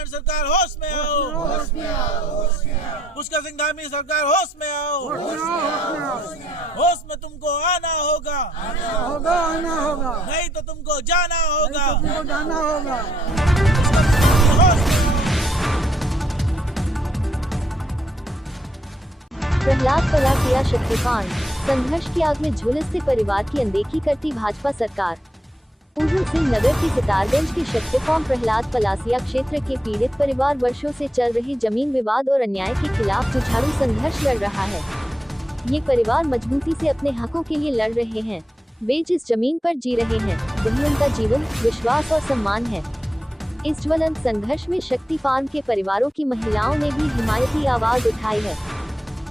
भगवान सरकार होश में आओ, पुष्कर सिंह धामी सरकार होश में आओ, होश में तुमको आना होगा, आना होगा, नहीं तो तुमको जाना होगा, प्रहलाद पलासिया शक्तिकांड, संघर्ष की आग में झुलसते परिवार की अनदेखी करती भाजपा सरकार। उधम सिंह नगर के सितारगंज के शक्तिकांड प्रहलाद पलासिया क्षेत्र के पीड़ित परिवार वर्षों से चल रहे जमीन विवाद और अन्याय के खिलाफ जुझारू संघर्ष लड़ रहा है। ये परिवार मजबूती से अपने हकों के लिए लड़ रहे हैं। वे जिस जमीन पर जी रहे हैं, वही उनका जीवन, विश्वास और सम्मान है। इस ज्वलंत संघर्ष में शक्ति फार्म के परिवारों की महिलाओं ने भी हिमायती आवाज उठाई है।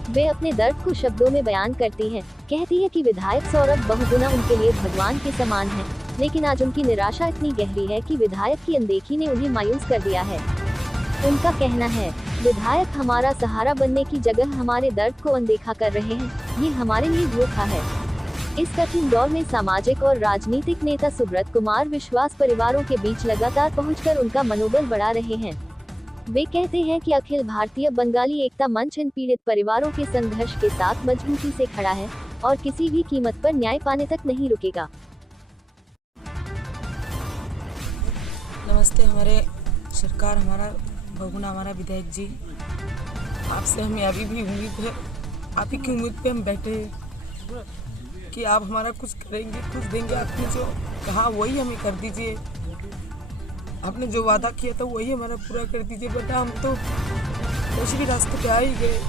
वे अपने दर्द को शब्दों में बयान करती हैं। कहती है कि विधायक सौरभ बहुगुना उनके लिए भगवान के समान है, लेकिन आज उनकी निराशा इतनी गहरी है कि विधायक की अनदेखी ने उन्हें मायूस कर दिया है। उनका कहना है, विधायक हमारा सहारा बनने की जगह हमारे दर्द को अनदेखा कर रहे हैं। ये हमारे लिए धोखा है। इस कठिन दौर में सामाजिक और राजनीतिक नेता सुब्रत कुमार विश्वास परिवारों के बीच लगातार पहुंचकर उनका मनोबल बढ़ा रहे हैं। वे कहते हैं कि अखिल भारतीय बंगाली एकता मंच इन पीड़ित परिवारों के संघर्ष के साथ मजबूती से खड़ा है और किसी भी कीमत पर न्याय पाने तक नहीं रुकेगा। नमस्ते, हमारे सरकार, हमारा बहुगुना हमारा विधायक जी, आपसे हमें अभी भी उम्मीद है, आप ही की उम्मीद पे हम बैठे हैं कि आप हमारा कुछ करेंगे, कुछ देंगे। आपने जो कहा वही हमें कर दीजिए, आपने जो वादा किया था वही हमारा पूरा कर दीजिए। बेटा, हम तो वैसे भी रास्ते पे आ ही गए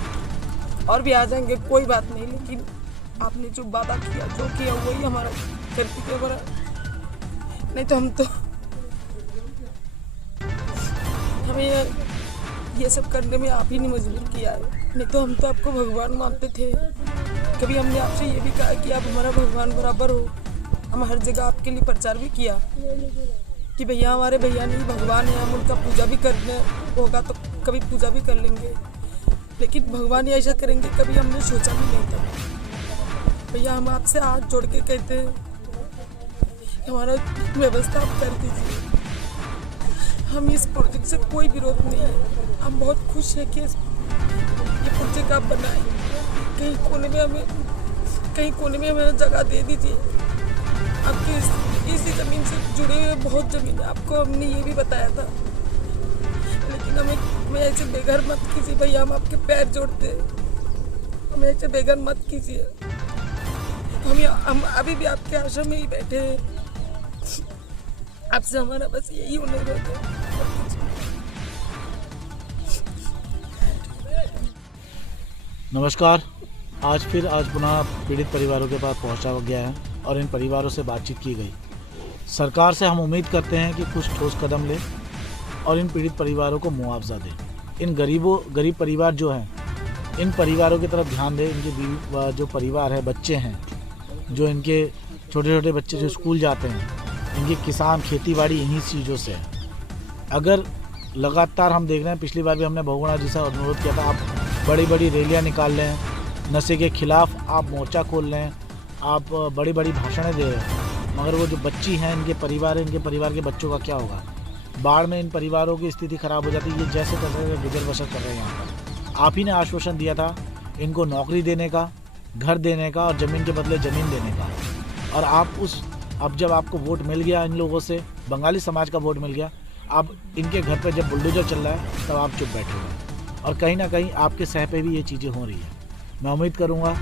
और भी आ जाएंगे, कोई बात नहीं, लेकिन आपने जो वादा किया, जो किया वही हमारा कर दीजिए बड़ा। नहीं तो हमें ये सब करने में आप ही ने मजबूर किया है। नहीं तो हम तो आपको भगवान मानते थे। कभी हमने आपसे ये भी कहा कि आप हमारा भगवान बराबर हो। हम हर जगह आपके लिए प्रचार भी किया कि भैया हमारे भैया नहीं भगवान है, हम उनका पूजा भी करने होगा तो कभी पूजा भी कर लेंगे, लेकिन भगवान ही ऐसा करेंगे कभी हमने सोचा भी नहीं था। भैया, हम आपसे हाथ जोड़ के कहते हैं हमारा व्यवस्था आप कर दीजिए। हम इस प्रोजेक्ट से कोई विरोध नहीं है, हम बहुत खुश हैं कि ये प्रोजेक्ट आप बनाए। कहीं कोने में हमें जगह दे दीजिए। आपके इसी ज़मीन से जुड़े हुए बहुत ज़मीन है, आपको हमने ये भी बताया था, लेकिन हमें ऐसे बेघर मत कीजिए भैया, हम आपके पैर जोड़ते हैं, हमें ऐसे बेघर मत कीजिए। हम अभी भी आपके आश्रम में ही बैठे हैं, आपसे हमारा बस यही अनुरोध है। नमस्कार, आज पुनः पीड़ित परिवारों के पास पहुंचा गया है और इन परिवारों से बातचीत की गई। सरकार से हम उम्मीद करते हैं कि कुछ ठोस कदम ले और इन पीड़ित परिवारों को मुआवजा दे। इन गरीब परिवार जो हैं, इन परिवारों की तरफ ध्यान दें। इनके जो परिवार है, बच्चे हैं, जो इनके छोटे छोटे बच्चे जो स्कूल जाते हैं, इनके किसान खेती-बाड़ी इन्हीं चीज़ों से है। अगर लगातार हम देख रहे हैं, पिछली बार भी हमने बहुगुणा जी से अनुरोध किया था, आप बड़ी बड़ी रैलियाँ निकाल लें, नशे के खिलाफ आप मोर्चा खोल लें, आप बड़ी बड़ी भाषणें दे रहे हैं, मगर वो जो बच्ची हैं, इनके परिवार है, इनके परिवार के बच्चों का क्या होगा? बाढ़ में इन परिवारों की स्थिति खराब हो जाती है। ये जैसे तैसे गुजर बसर कर रहे हैं यहाँ पर। आप ही ने आश्वासन दिया था इनको नौकरी देने का, घर देने का और ज़मीन के बदले ज़मीन देने का, और अब जब आपको वोट मिल गया, इन लोगों से बंगाली समाज का वोट मिल गया, अब इनके घर पर जब बुलडोजर चल रहा है तब आप चुप बैठे हुए हैं। और कहीं ना कहीं आपके सह पे भी ये चीज़ें हो रही है। मैं उम्मीद करूँगा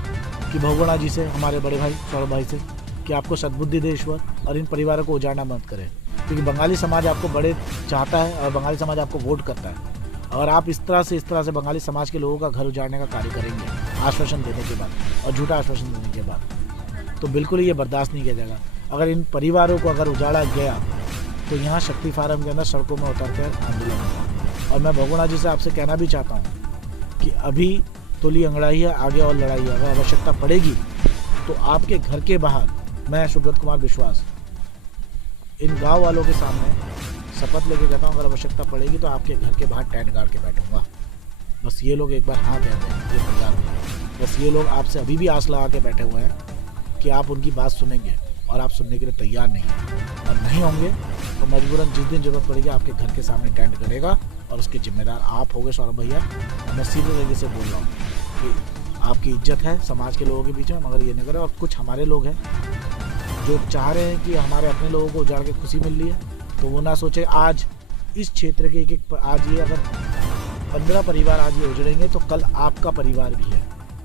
कि बहुगुणा जी से, हमारे बड़े भाई सौरभ भाई से, कि आपको सद्बुद्धि दे ईश्वर और इन परिवारों को उजाड़ना मत करें, क्योंकि बंगाली समाज आपको बड़े चाहता है और बंगाली समाज आपको वोट करता है। और आप इस तरह से बंगाली समाज के लोगों का घर उजाड़ने का कार्य करेंगे आश्वासन देने के बाद और झूठा आश्वासन देने के बाद, तो बिल्कुल ये बर्दाश्त नहीं किया जाएगा। अगर इन परिवारों को अगर उजाड़ा गया तो यहाँ शक्ति फार्म के अंदर सड़कों में उतर कर आंदोलन होगा। और मैं बहुगुणा जी से आपसे कहना भी चाहता हूँ कि अभी तुली अंगड़ाई है, आगे और लड़ाई है। अगर आवश्यकता पड़ेगी तो आपके घर के बाहर मैं सुब्रत कुमार विश्वास इन गांव वालों के सामने शपथ लेके कहता हूँ, अगर आवश्यकता पड़ेगी तो आपके घर के बाहर टेंट गाड़ के बैठूंगा। बस ये लोग एक बार हाँ कह दें, ये तैयार हो। बस ये लोग आपसे अभी भी आस लगा के बैठे हुए हैं कि आप उनकी बात सुनेंगे, और आप सुनने के लिए तैयार नहीं हैं। और नहीं होंगे तो मजबूरन जिस दिन जरूरत पड़ेगी आपके घर के सामने टेंट करेगा और उसके जिम्मेदार आप होगे सौरभ भैया। मैं सीधे तरीके से बोल रहा हूँ कि आपकी इज्जत है समाज के लोगों के बीच में, मगर ये नहीं करें। और कुछ हमारे लोग हैं जो चाह रहे हैं कि हमारे अपने लोगों को उजाड़ के खुशी मिल रही है, तो वो ना सोचे आज इस क्षेत्र के एक आज ये अगर 15 परिवार आज ये उजड़ेंगे तो कल आपका परिवार भी है,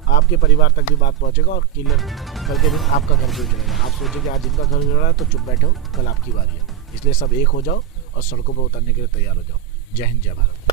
आपके परिवार तक भी बात पहुंचेगा और क्लियर कल के दिन आपका घर भी उजड़ेगा। आप सोचे कि आज इनका घर उजड़ रहा है तो चुप बैठो, कल आपकी बारी है। इसलिए सब एक हो जाओ और सड़कों पर उतरने के लिए तैयार हो जाओ। जय हिंद, जय भारत।